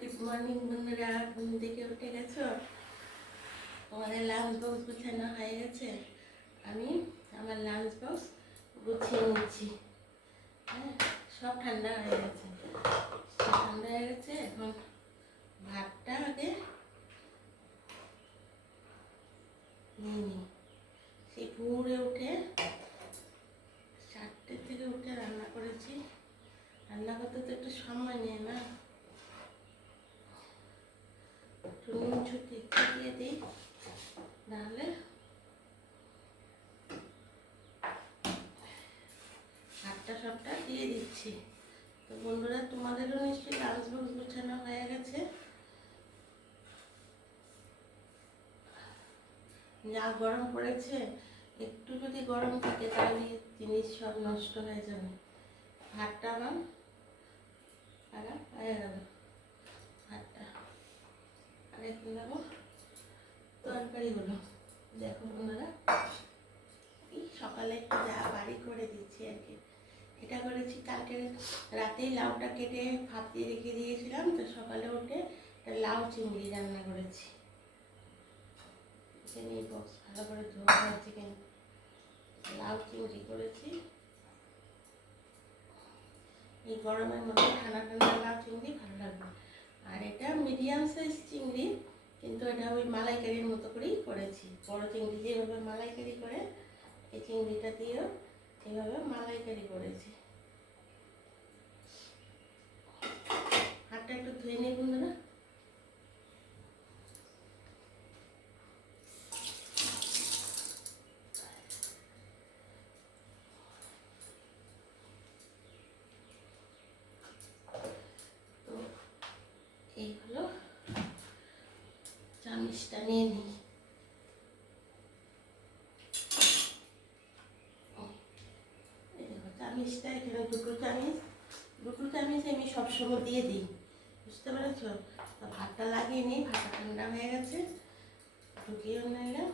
Good morning বন্ধুরা, ঘুম থেকে উঠে গেছো? তোমাদের লাঞ্চ বক্স গুছানো হয়ে গেছে। আমি আমার লাঞ্চ বক্স গুছিয়ে নিচ্ছি। হ্যাঁ, সব ঠান্ডা হয়ে গেছে। এখন ভাতটা আগে নিয়ে নিই। সেই ভোরে উঠে 4টে থেকে উঠে রান্না করেছি। রান্না করতে তো একটু সময় নেই না। নুন ছুটি দিয়ে দিই, নাহলে ভাতটা সবটা দিয়ে দিচ্ছি। তো বন্ধুরা, তোমাদেরও নিশ্চয়ই লাঞ্চ বক্স গোছানো হয়ে গেছে। যা গরম পড়েছে, একটু যদি গরম থাকে তাহলে জিনিস সব নষ্ট হয়ে যাবে। ভাতটা আমার হয়ে গেল। ভাতটা আর একটু দেবো তরকারিগুলো। দেখো বন্ধুরা, এই সকালে একটু যা বাড়ি করে দিচ্ছি আর কি। এটা করেছি, কালকে রাতেই লাউটা কেটে ভাপ দিয়ে রেখে দিয়েছিলাম। তো সকালে উঠে একটা লাউ চিংড়ি রান্না করেছি। এই বক্স ভালো করে ধোয়া হয়েছে, কিন্তু লাউ চিংড়ি করেছি। এই গরমের মধ্যে ঠান্ডা ঠান্ডা লাউ চিংড়ি ভালো লাগবে। আর এটা মিডিয়াম সাইজ চিংড়ি, কিন্তু এটা ওই মালাইকারির মতো করেই করেছি। বড় চিংড়ি যেভাবে মালাইকারি করে, এই চিংড়িটা দিয়েও এইভাবে মালাইকারি করেছি। হাতটা একটু ধুয়ে নিই বন্ধুরা। তো এই হলো, চামিচটা নিয়ে নিই। চামিচটা এখানে দুটো চামিচ আমি সবসময় দিয়ে দিই, বুঝতে পেরেছ? তো ভাতটা লাগিয়ে নিই, ভাতটা ঠান্ডা হয়ে গেছে, ঢুকিয়েও নিলাম।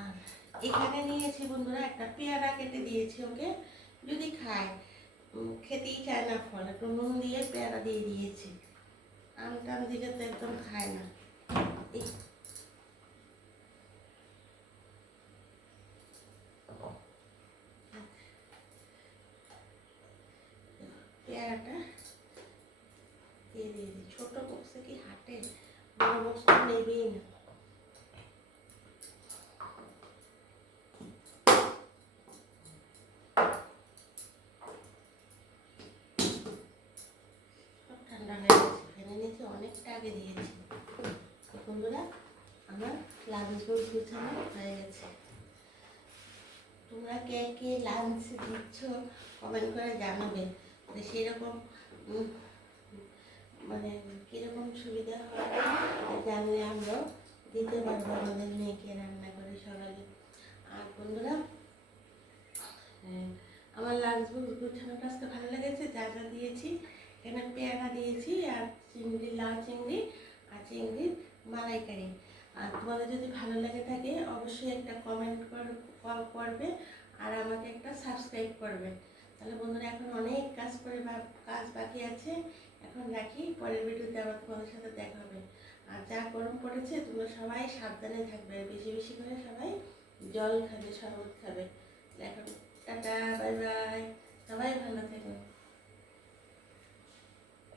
আর এখানে নিয়েছি বন্ধুরা, একটা পেয়ারা কেটে দিয়েছি ওকে, যদি খায়। খেতেই চায় না ফল, একটু নুন দিয়ে পেয়ারা দিয়ে দিয়েছি। আম টাম দিলে তো একদম খায় না। এই পেয়ারাটা দিয়ে দিই। ছোটো বক্সে কি হাঁটে? বড় বক্স তো নেবেই না। সব ঠান্ডা হয়ে গেছে, ফেলে নিয়েছি, অনেকটা আগে দিয়েছি। বন্ধুরা, আমার লাঞ্চ বক্স গুছানো হয়ে গেছে। তোমরা কে কে লাঞ্চ দিচ্ছ কমেন্ট করে জানাবে। সেরকম মানে কীরকম সুবিধা হয় জানলে আমরাও দিতে পারবো আমাদের মেয়েকে রান্না করে সকালে। আর বন্ধুরা, আমার লাঞ্চ বক্স গুছানোটা আজকে ভালো লেগেছে। যা যা দিয়েছি, এখানে পেয়ারা দিয়েছি, আর চিংড়ি, লাউ চিংড়ি, আর চিংড়ির মালাইকারি। আর তোমাদের যদি ভালো লেগে থাকে অবশ্যই একটা কমেন্ট করবে, আর আমাকে একটা সাবস্ক্রাইব করবে। তাহলে বন্ধুরা, এখন অনেক কাজ বাকি আছে। এখন রাখি, পরের ভিডিওতে আবার তোমাদের সাথে দেখা হবে। আর যা গরম পড়েছে, তোমরা সবাই সাবধানে থাকবে, বেশি বেশি করে সবাই জল খাবে, শরবত খাবে। এখন